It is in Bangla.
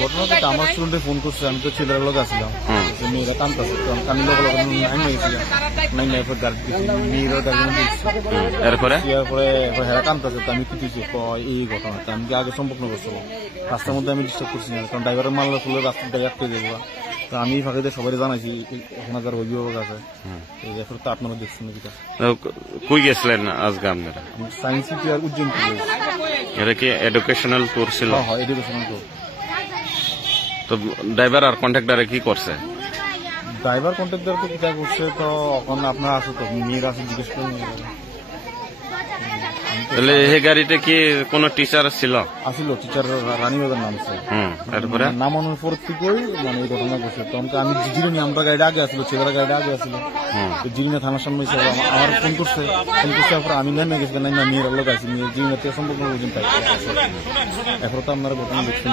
ঘটনাটা আমার স্টুডেন্টে ফোন করছে, আমি তো ছেলের লোক আসলাম, মেয়েরা কামতাছে, আমি লোক এরপরে হেরা কামতাছে, তো আমি পিটিছি এই ঘটনাটা আমি আগে সম্পর্ক করছিল রাস্তার মধ্যে আমি ডিস্টার্ব করছি না, কারণ ড্রাইভারের মামলা খুলে রাস্তার ড্রাইভার পেয়ে যাবো। তো আমি ফাঁকে সবাই জানাইছি, এখন যার অভিভাবক আছে তো আপনারা দেখছেন। কই গেছিলেন আজকে আপনারা? সায়েন্স সিটি আর উজ্জয়ন। এটা কি এডুকেশনাল ট্যুর ছিল? হ্যাঁ, এডুকেশনাল ট্যুর। তো ড্রাইভার আর কন্ট্রাক্টরে কি করছে? ড্রাইভার কন্ট্রাক্টর তো কিটা করছে, তো এখন আপনারা আসো, তো মেয়েরা আসে জিজ্ঞেস করুন। তাহলে এই গাড়িতে কি কোন টিচার ছিল? আসিল, টিচার রানীবাজার নাম ছিল। তারপরে নামানোর পর থেকেই মানে এই ঘটনা ঘটছে। তখন আমি জিরিনি, আমরা গাড়িটা আগে আসলো, ছেলেরা গাড়িটা আগে আসলো, জিরিনা থানার সামনে আমার ফোন করছে, পরে আমি নেমে গেছি, না মেয়ের লোক আছে, মেয়ের জিরিনা থেকে সম্পর্ক পর্যন্ত এখন তো আপনারা ঘটনা দেখছেন।